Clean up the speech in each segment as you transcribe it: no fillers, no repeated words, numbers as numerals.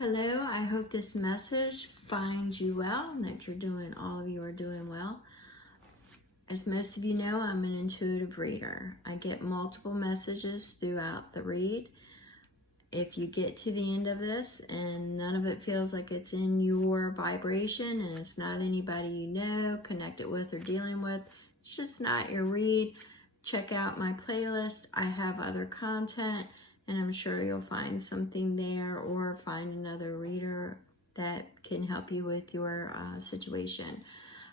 Hello, I hope this message finds you well and that all of you are doing well. As most of you know, I'm an intuitive reader. I get multiple messages throughout the read. If you get to the end of this and none of it feels like it's in your vibration and it's not anybody you know, connected with, or dealing with, it's just not your read, check out my playlist. I have other content, and I'm sure you'll find something there or find another reader that can help you with your situation.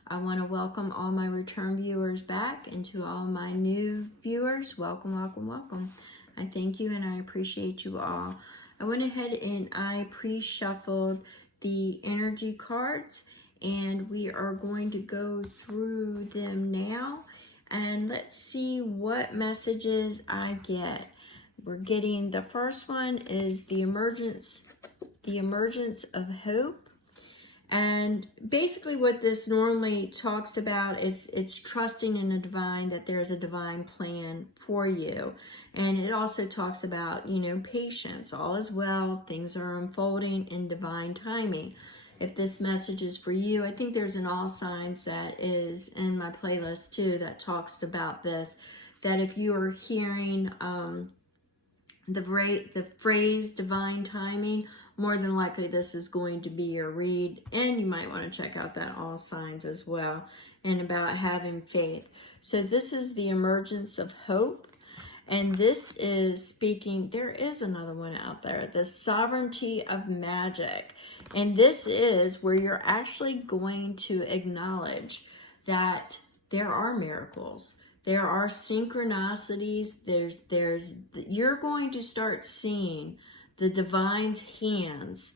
I want to welcome all my return viewers back, and to all my new viewers, welcome, welcome, welcome. I thank you and I appreciate you all. I went ahead and I pre-shuffled the energy cards, and we are going to go through them now, and let's see what messages I get. We're getting, the first one is the emergence of hope. And basically what this normally talks about is it's trusting in the divine, that there's a divine plan for you. And it also talks about, patience. All is well. Things are unfolding in divine timing. If this message is for you, I think there's an all signs that is in my playlist too that talks about this, that if you are hearing the phrase divine timing, more than likely this is going to be your read, and you might want to check out that all signs as well, and about having faith. So this is the emergence of hope, and this is speaking, there is another one out there, the sovereignty of magic, and this is where you're actually going to acknowledge that there are miracles. There are synchronicities. You're going to start seeing the divine's hands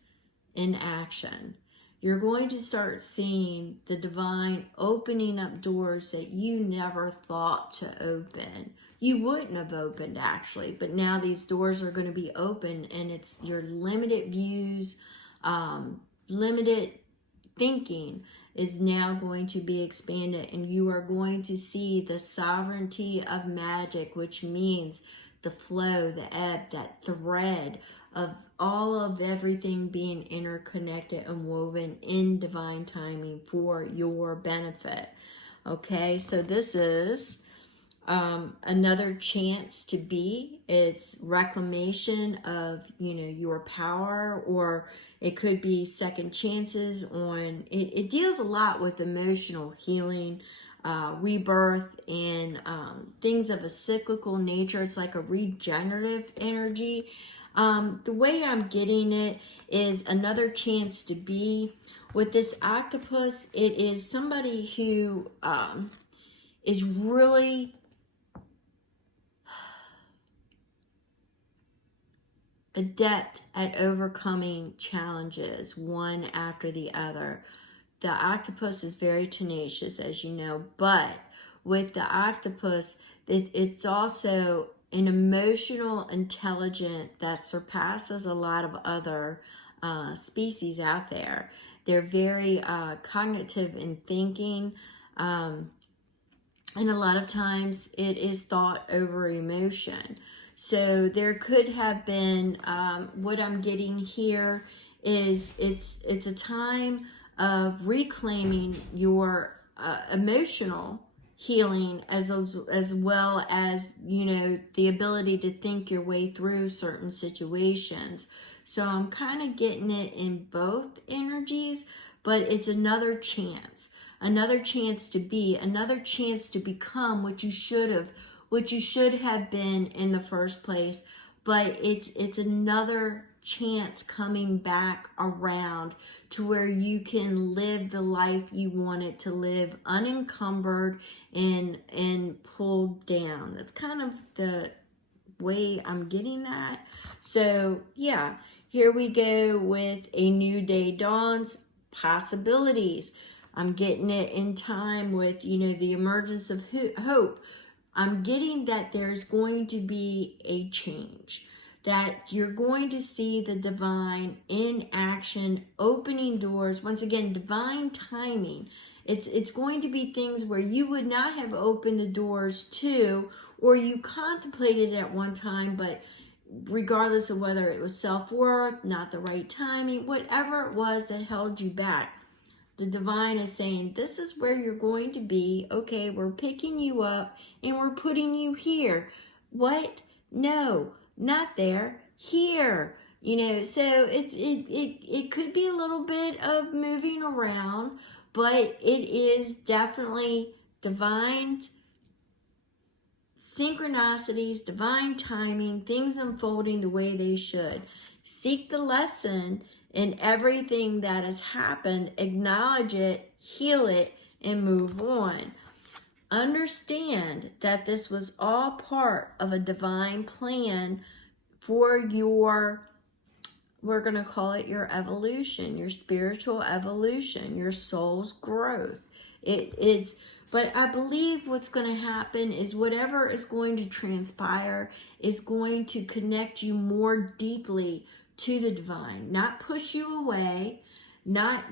in action. You're going to start seeing the divine opening up doors that you never thought to open. You wouldn't have opened actually, but now these doors are going to be open, and it's your limited views, limited thinking is now going to be expanded, and you are going to see the sovereignty of magic, which means the flow, the ebb, that thread of all of everything being interconnected and woven in divine timing for your benefit. Okay, so this is another chance to be. It's reclamation of your power, or it could be second chances on it deals a lot with emotional healing, rebirth, and things of a cyclical nature. It's like a regenerative energy. The way I'm getting it is another chance to be. With this octopus, it is somebody who is really adept at overcoming challenges one after the other. The octopus is very tenacious, as you know, but with the octopus, it's also an emotional intelligence that surpasses a lot of other species out there. They're very cognitive in thinking, and a lot of times it is thought over emotion. So there could have been, what I'm getting here is it's a time of reclaiming your emotional healing, as well as the ability to think your way through certain situations. So I'm kind of getting it in both energies, but it's another chance to be, another chance to become what you should have been in the first place. But it's another chance coming back around to where you can live the life you wanted to live, unencumbered and pulled down. That's kind of the way I'm getting that. So yeah, here we go with a new day dawns, possibilities. I'm getting it in time with the emergence of hope. I'm getting that there's going to be a change, that you're going to see the divine in action, opening doors. Once again, divine timing. It's going to be things where you would not have opened the doors to, or you contemplated at one time, but regardless of whether it was self-worth, not the right timing, whatever it was that held you back, the divine is saying, this is where you're going to be. Okay, we're picking you up and we're putting you here. What? No, not there, here. You know, so it could be a little bit of moving around, but it is definitely divine synchronicities, divine timing, things unfolding the way they should. Seek the lesson in everything that has happened, acknowledge it, heal it, and move on. Understand that this was all part of a divine plan for your, we're going to call it your evolution, your spiritual evolution, your soul's growth. It is. But I believe what's going to happen is whatever is going to transpire is going to connect you more deeply to the divine, not push you away, not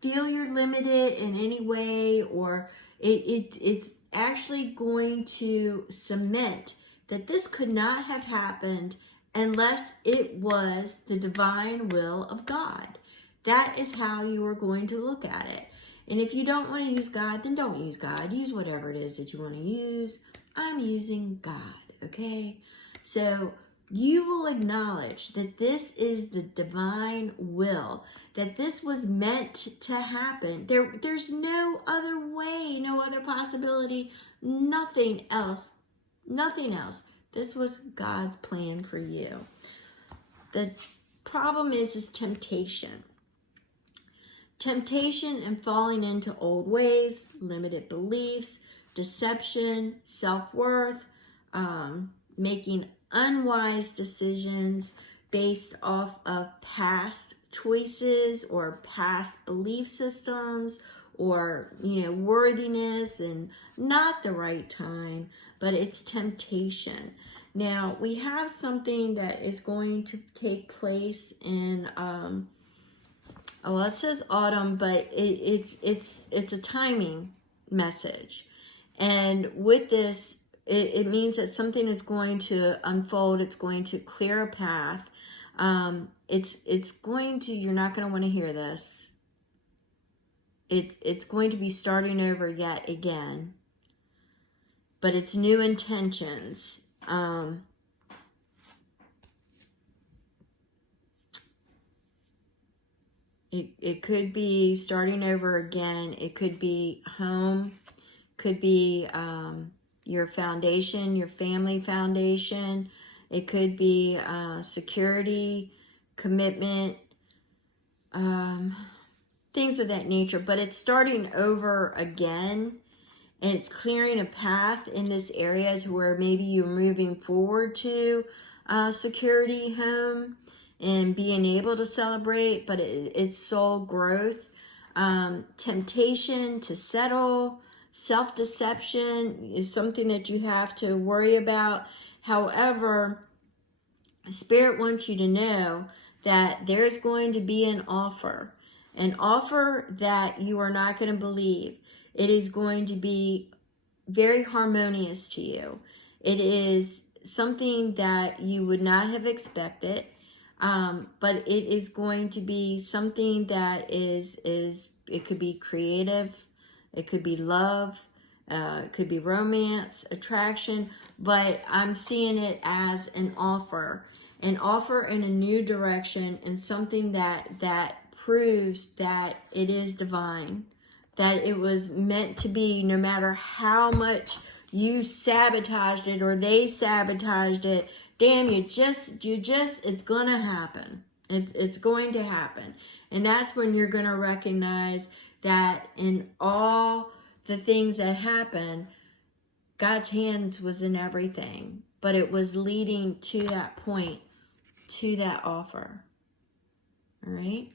feel you're limited in any way, or it's actually going to cement that this could not have happened unless it was the divine will of God. That is how you are going to look at it. And if you don't want to use God, then don't use God. Use whatever it is that you want to use. I'm using God, okay? So you will acknowledge that this is the divine will, that this was meant to happen. There's no other way, no other possibility, nothing else, nothing else. This was God's plan for you. The problem is temptation. Temptation and falling into old ways, limited beliefs, deception, self-worth, making unwise decisions based off of past choices or past belief systems, or, you know, worthiness and not the right time, but it's temptation. Now, we have something that is going to take place in, well, it says autumn, but it's a timing message. And with this, it means that something is going to unfold. It's going to clear a path. It's going to, you're not going to want to hear this. It's going to be starting over yet again. But it's new intentions. It could be starting over again. It could be home. Could be your foundation, your family foundation. It could be security, commitment, things of that nature. But it's starting over again. And it's clearing a path in this area to where maybe you're moving forward to security, home, and being able to celebrate, but it's soul growth, temptation to settle, self-deception is something that you have to worry about. However, Spirit wants you to know that there's going to be an offer that you are not going to believe. It is going to be very harmonious to you. It is something that you would not have expected. But it is going to be something that is it could be creative, it could be love, it could be romance, attraction, but I'm seeing it as an offer in a new direction, and something that proves that it is divine, that it was meant to be, no matter how much you sabotaged it or they sabotaged it. Damn, you just, it's going to happen. It's going to happen. And that's when you're going to recognize that in all the things that happen, God's hands was in everything. But it was leading to that point, to that offer. All right?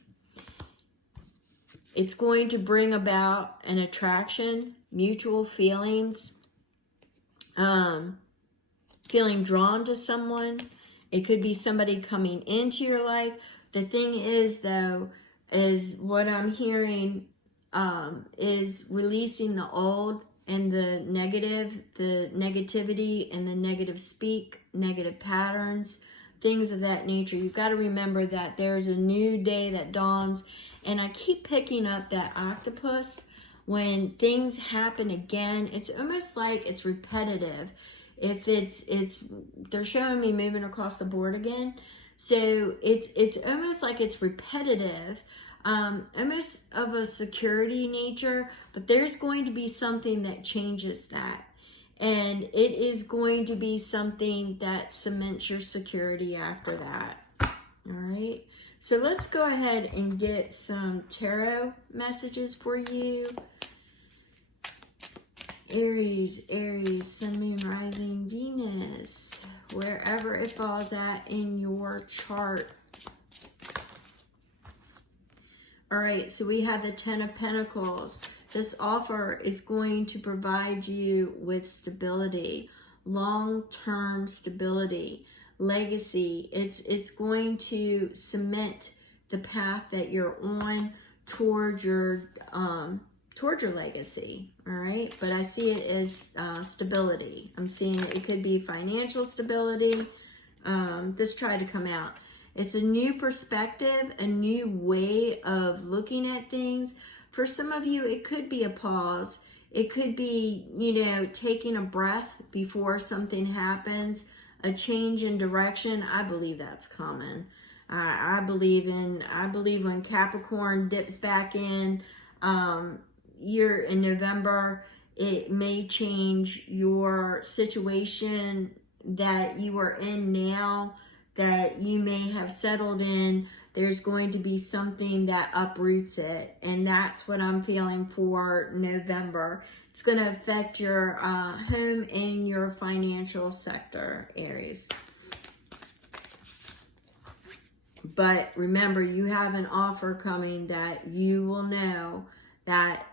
It's going to bring about an attraction, mutual feelings, feeling drawn to someone. It could be somebody coming into your life. The thing is, though, is what I'm hearing is releasing the old and the negativity and the negative speak, negative patterns, things of that nature. You've got to remember that there's a new day that dawns. And I keep picking up that octopus. When things happen again, it's almost like it's repetitive. If they're showing me moving across the board again. So it's almost like it's repetitive, almost of a security nature, but there's going to be something that changes that. And it is going to be something that cements your security after that. All right. So let's go ahead and get some tarot messages for you. Aries, Sun, Moon, Rising, Venus, wherever it falls at in your chart. All right, so we have the Ten of Pentacles. This offer is going to provide you with stability, long-term stability, legacy. It's going to cement the path that you're on towards your legacy. All right, but I see it as stability. I'm seeing it could be financial stability. This tried to come out. It's a new perspective, a new way of looking at things. For some of you, it could be a pause. It could be, taking a breath before something happens, a change in direction. I believe that's common. I believe when Capricorn dips back in, you're in November, it may change your situation that you are in now, that you may have settled in. There's going to be something that uproots it, and that's what I'm feeling for November. It's going to affect your home and your financial sector, Aries. But remember, you have an offer coming that you will know that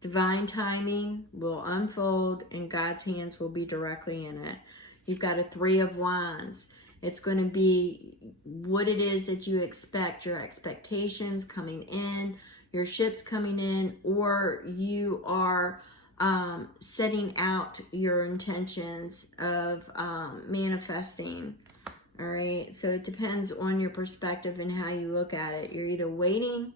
divine timing will unfold and God's hands will be directly in it. You've got a Three of Wands. It's going to be what it is that you expect, your expectations coming in, your ships coming in, or you are setting out your intentions of manifesting. All right, so it depends on your perspective and how you look at it. You're either waiting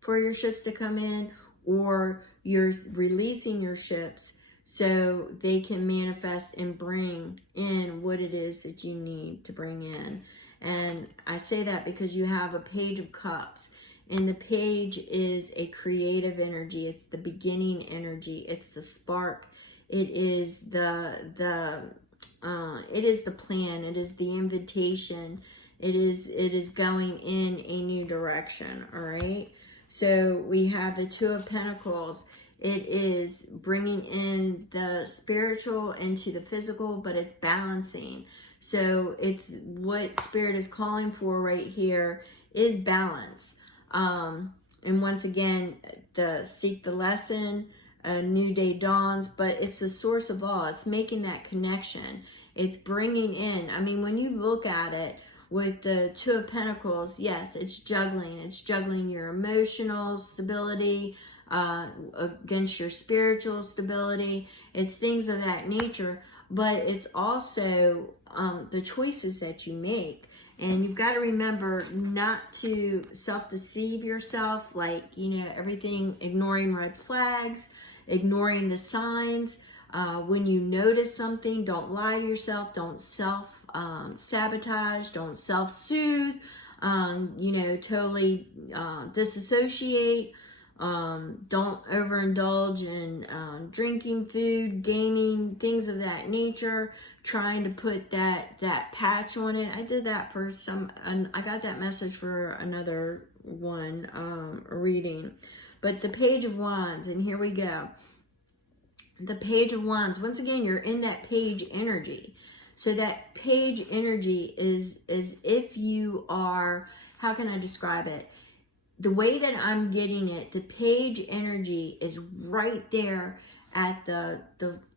for your ships to come in, or you're releasing your ships so they can manifest and bring in what it is that you need to bring in. And I say that because you have a Page of Cups, and the page is a creative energy. It's the beginning energy. It's the spark. It is it is the plan. It is the invitation. It is going in a new direction. All right. So we have the Two of Pentacles. It is bringing in the spiritual into the physical, but it's balancing. So it's what Spirit is calling for right here is balance. And once again, seek the lesson, a new day dawns, but it's the source of all. It's making that connection. It's bringing in, when you look at it with the Two of Pentacles, yes, it's juggling. It's juggling your emotional stability against your spiritual stability. It's things of that nature, but it's also the choices that you make. And you've got to remember not to self-deceive yourself, like, everything, ignoring red flags, ignoring the signs. When you notice something, don't lie to yourself, don't sabotage, don't self-soothe, totally disassociate. Don't overindulge in drinking, food, gaming, things of that nature, trying to put that patch on it. I did that for I got that message for another one reading. But the Page of Wands, and here we go. The Page of Wands, once again, you're in that page energy. So that page energy is if you are, how can I describe it? The way that I'm getting it, the page energy is right there at the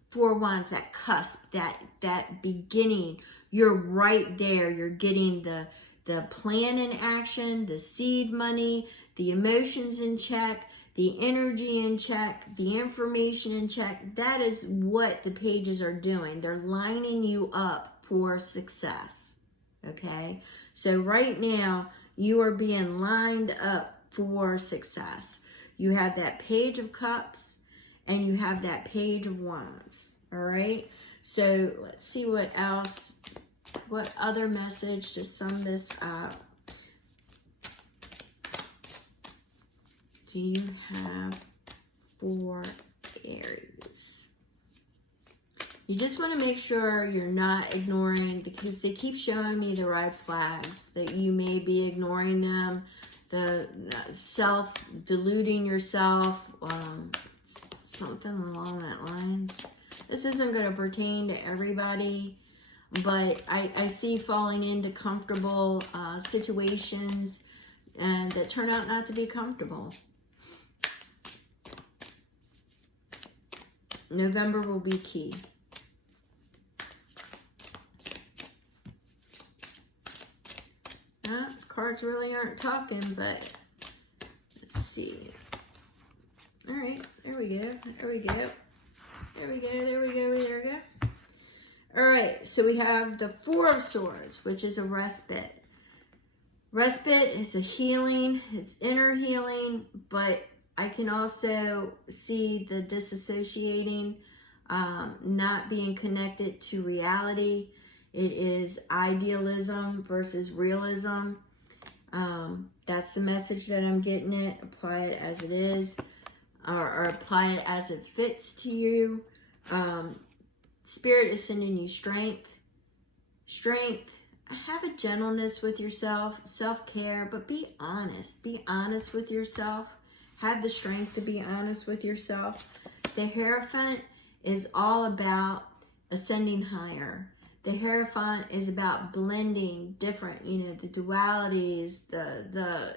Four of Wands, that cusp, that beginning. You're right there. You're getting the plan in action, the seed money, the emotions in check, the energy in check, the information in check. That is what the pages are doing. They're lining you up for success. okay? So right now, you are being lined up for success. You have that Page of Cups and you have that Page of Wands, all right? So let's see what else, what other message to sum this up do you have for Aries? You just want to make sure you're not ignoring, because they keep showing me the red flags, that you may be ignoring them, the self-deluding yourself, something along that lines. This isn't going to pertain to everybody, but I see falling into comfortable situations and that turn out not to be comfortable. November will be key. Cards really aren't talking, but let's see. All right, there we go. There we go. There we go. There we go. There we go. All right, so we have the Four of Swords, which is a respite. Respite is a healing. It's inner healing, but I can also see the disassociating, not being connected to reality. It is idealism versus realism. That's the message that I'm getting it. Apply it as it is, or apply it as it fits to you. Spirit is sending you strength. Strength. Have a gentleness with yourself, self-care, but be honest. Be honest with yourself. Have the strength to be honest with yourself. The Hierophant is all about ascending higher. The Hierophant is about blending different, the dualities, the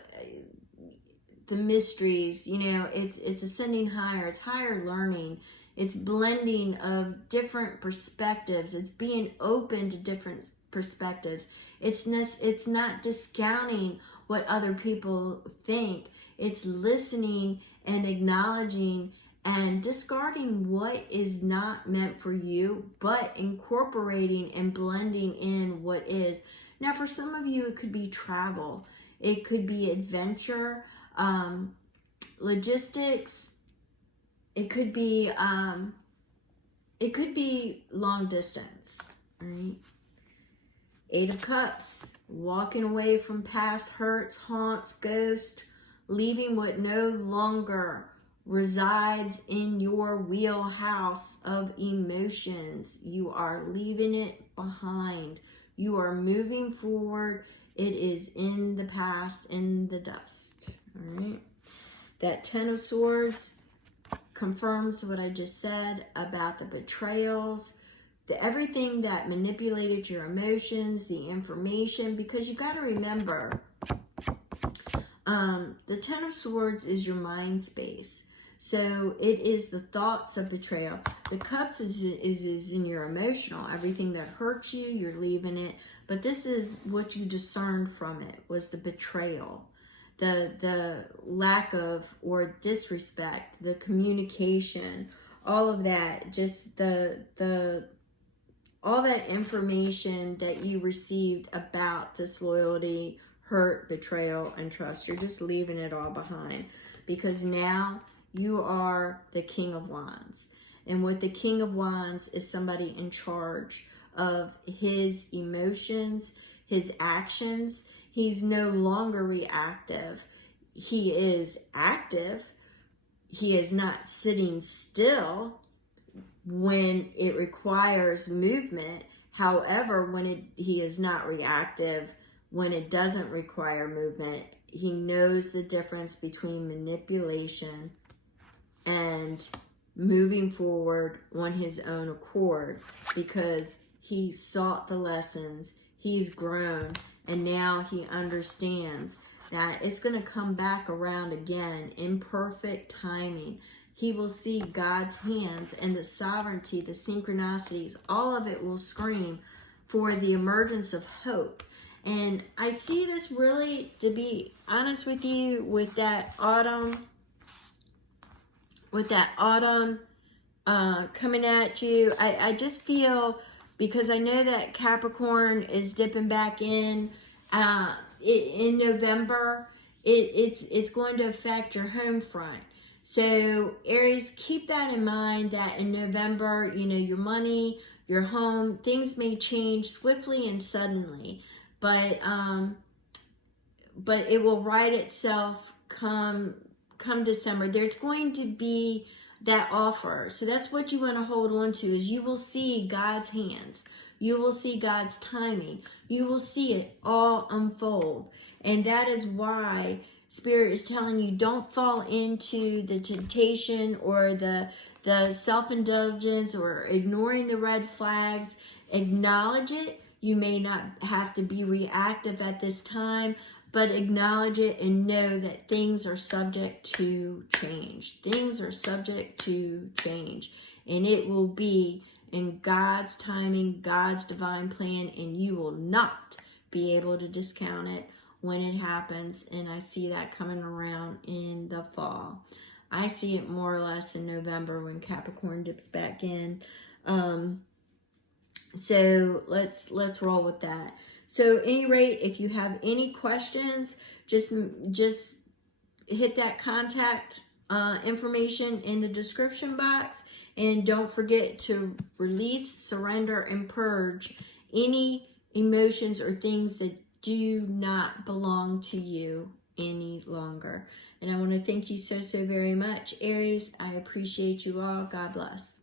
mysteries, it's ascending higher, it's higher learning, it's blending of different perspectives, it's being open to different perspectives. It's not discounting what other people think. It's listening and acknowledging and discarding what is not meant for you, but incorporating and blending in what is. Now, for some of you, it could be travel. It could be adventure, logistics. It could be long distance, right? Eight of Cups, walking away from past hurts, haunts, ghosts, leaving what no longer resides in your wheelhouse of emotions. You are leaving it behind. You are moving forward. It is in the past, in the dust. All right. That Ten of Swords confirms what I just said about the betrayals, everything that manipulated your emotions, the information, because you got to remember, the Ten of Swords is your mind space. So it is the thoughts of betrayal. The Cups is in your emotional. Everything that hurts you, you're leaving it. But this is what you discerned from it, was the betrayal. The lack of or disrespect, the communication, all of that, just all that information that you received about disloyalty, hurt, betrayal, and trust. You're just leaving it all behind, because now you are the King of Wands. And with the King of Wands is somebody in charge of his emotions, his actions. He's no longer reactive. He is active. He is not sitting still when it requires movement. However, when he is not reactive, when it doesn't require movement, he knows the difference between manipulation and moving forward on his own accord, because he sought the lessons, he's grown, and now he understands that it's going to come back around again in perfect timing. He will see God's hands and the sovereignty, the synchronicities, all of it will scream for the emergence of hope. And I see this really, to be honest with you, with that autumn coming at you. I just feel because I know that Capricorn is dipping back in November. It's going to affect your home front. So Aries, keep that in mind, that in November, you know, your money, your home, things may change swiftly and suddenly, but it will right itself come December. There's going to be that offer. So that's what you want to hold on to, is you will see God's hands. You will see God's timing. You will see it all unfold. And that is why Spirit is telling you, don't fall into the temptation or the self-indulgence or ignoring the red flags. Acknowledge it. You may not have to be reactive at this time, but acknowledge it and know that things are subject to change. Things are subject to change. And it will be in God's timing, God's divine plan, and you will not be able to discount it when it happens. And I see that coming around in the fall. I see it more or less in November when Capricorn dips back in. So let's roll with that. So at any rate, if you have any questions, just hit that contact information in the description box, and don't forget to release, surrender, and purge any emotions or things that do not belong to you any longer. And I want to thank you so very much, Aries. I appreciate you all. God bless.